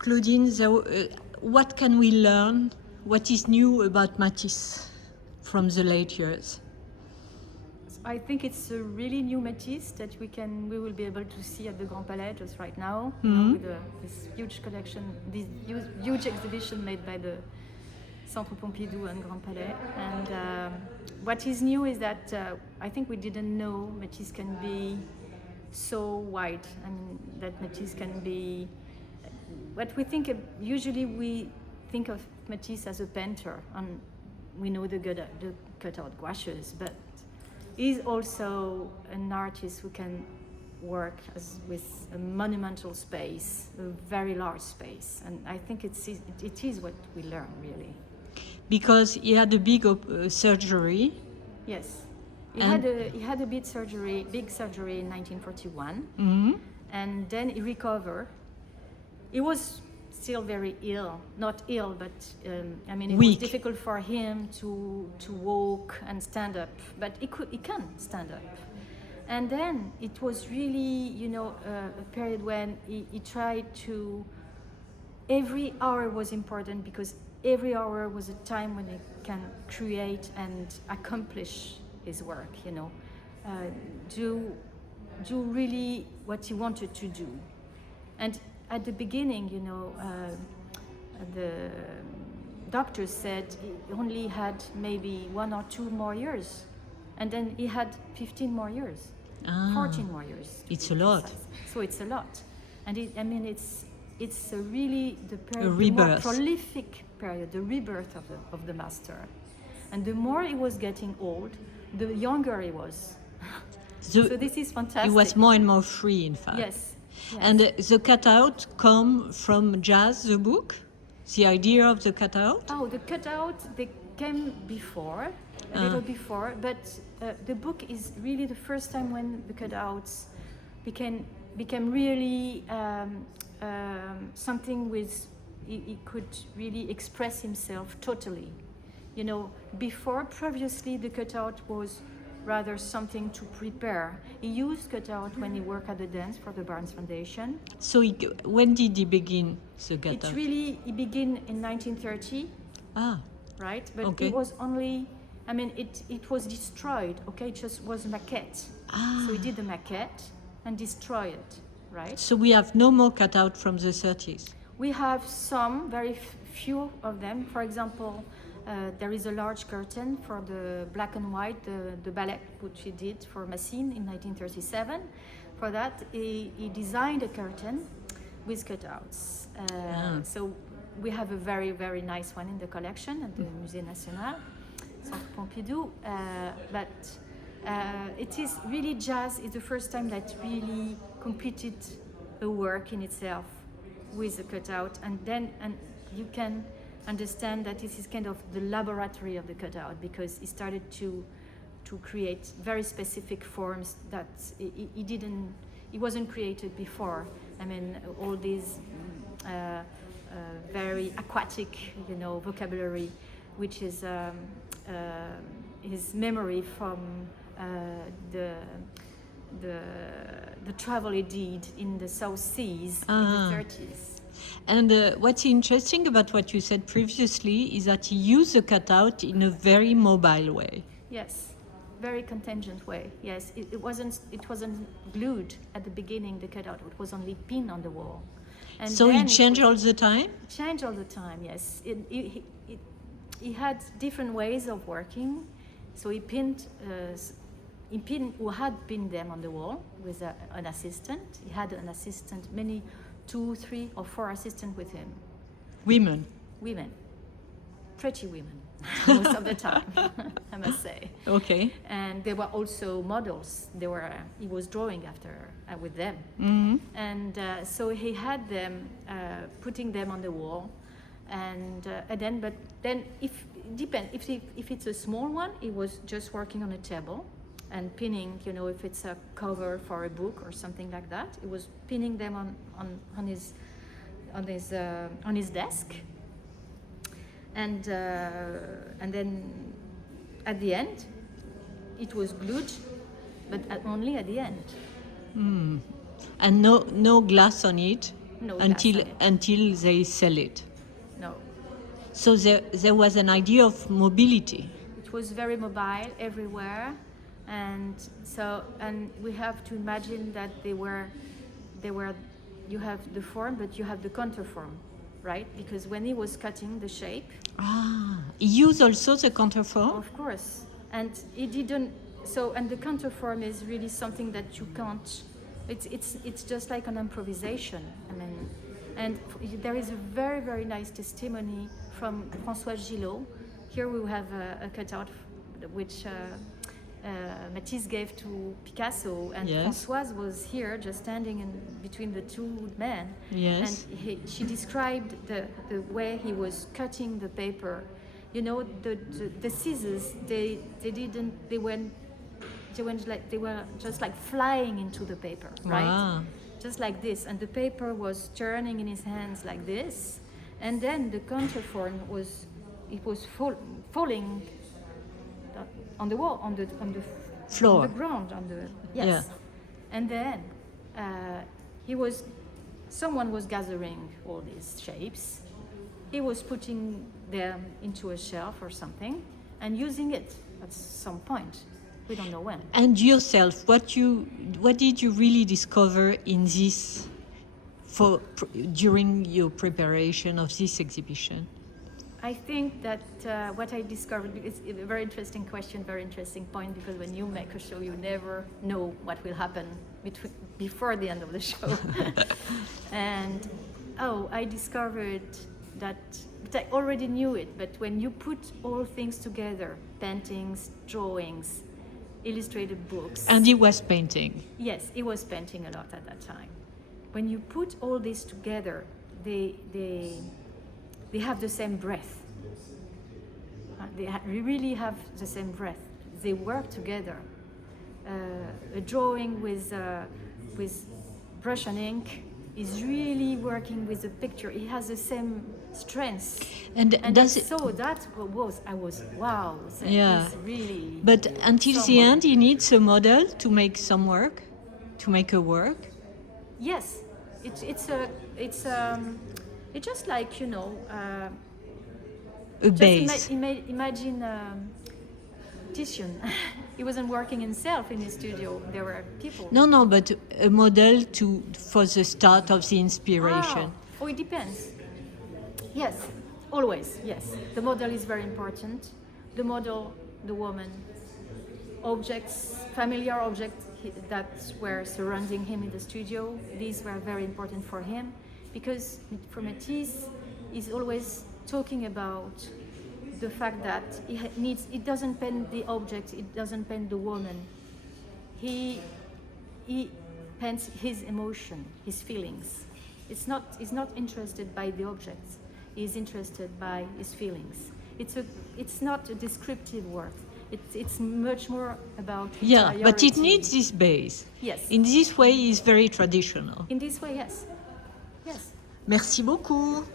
Claudine, what can we learn? What is new about Matisse from the late years? I think it's a really new Matisse that we will be able to see at the Grand Palais just right now, with this huge collection, this huge exhibition made by the Centre Pompidou and Grand Palais. And what is new is that I think we didn't know Matisse can be so wide. I mean, that Matisse can be what we think. Usually we think of Matisse as a painter, and we know the cutout gouaches, but he's also an artist who can work with a monumental space, a very large space, and I think it is what we learn really. Because he had a big surgery. Yes, he had a big surgery in 1941, and then he recovered. He was still very ill, not ill, but I mean, it was difficult for him to walk and stand up, but he can stand up. And then it was really, a period when he tried to. Every hour was important because every hour was a time when he can create and accomplish his work. Do really what he wanted to do, and. At the beginning, the doctors said he only had maybe 1 or 2 more years, and then he had 15 more years, 14 more years. It's a lot. So it's a lot, and it's really the period, the more prolific period, the rebirth of the master, and the more he was getting old, the younger he was. So this is fantastic. He was more and more free, in fact. Yes. Yes. And the cutout come from Jazz, the book? The idea of the cutout? Oh, the cutout, they came before, a little before, but the book is really the first time when the cutouts became really something with, he could really express himself totally. Previously the cutout was rather something to prepare. He used cutout when he worked at the dance for the Barnes Foundation. So when did he begin the cutout? He began in 1930. Right? But it was only, it was destroyed, it just was a maquette. So he did the maquette and destroyed it, right? So we have no more cutout from the 30s? We have some, very few of them. For example, there is a large curtain for the black and white, the ballet, which he did for Massine in 1937. For that, he designed a curtain with cutouts. So we have a very, very nice one in the collection at the Musée National, Centre Pompidou. But it is really Jazz is the first time that really completed a work in itself with a cutout, and you can understand that this is kind of the laboratory of the cutout, because he started to create very specific forms that he wasn't created before. All these very aquatic, vocabulary, which is his memory from the travel he did in the South Seas in the 30s. And what's interesting about what you said previously is that he used the cutout in a very mobile way. Yes, very contingent way. Yes, it wasn't glued at the beginning. The cutout, it was only pinned on the wall. And so it changed all the time. Changed all the time. Yes, he had different ways of working. So he pinned. Who had pinned them on the wall with an assistant. He had an assistant, 2, 3, or 4 assistants with him. Women. Pretty women, most of the time, I must say. Okay. And they were also models. He was drawing with them, and so he had them putting them on the wall, and then if it's a small one, he was just working on a table and pinning, if it's a cover for a book or something like that, he was pinning them on his desk, and then at the end, it was glued, but only at the end. And no glass on it. no glass on it. until they sell it. No. So there was an idea of mobility. It was very mobile everywhere, and we have to imagine that they were. You have the form, but you have the counterform, right? Because when he was cutting the shape, He used also the counterform. of course, and he didn't. So, and the counterform is really something that you can't. It's just like an improvisation. I mean, and there is a very, very nice testimony from Françoise Gillot. Here we have a cutout which Matisse gave to Picasso, and Yes. Françoise was here just standing in between the two men. Yes. And she described the way he was cutting the paper. You know, the scissors, they were just like flying into the paper, right? Wow. Just like this, and the paper was turning in his hands like this, and then the counterform was falling on the wall, on the Floor. on the ground, yes. Yeah. And then someone was gathering all these shapes. He was putting them into a shelf or something and using it at some point. We don't know when. And yourself, what did you really discover in this during your preparation of this exhibition? I think that what I discovered is a very interesting question, very interesting point, because when you make a show, you never know what will happen before the end of the show. And I discovered that, but I already knew it, but when you put all things together, paintings, drawings, illustrated books. And he was painting. Yes, he was painting a lot at that time. When you put all this together, they have the same breath. They really have the same breath. They work together. A drawing with brush and ink is really working with the picture. It has the same strength. And does it? So that I was wow. Yeah. It's really. But until the end, he needs a model to make some work, to make a work. Yes, it's just like, you know, A base. Imagine Titian. He wasn't working himself in his studio. There were people. No, but a model for the start of the inspiration. Oh, it depends. Yes, always, yes. The model is very important. The model, the woman, objects, familiar objects that were surrounding him in the studio, these were very important for him, because for Matisse, he's always talking about the fact that it doesn't paint the object, it doesn't paint the woman. He paints his emotion, his feelings. He's not interested by the objects. He's interested by his feelings. It's not a descriptive work. It's much more about But it interiority. needs this base. Yes. In this way, it's very traditional. In this way, yes. Yes. Merci beaucoup.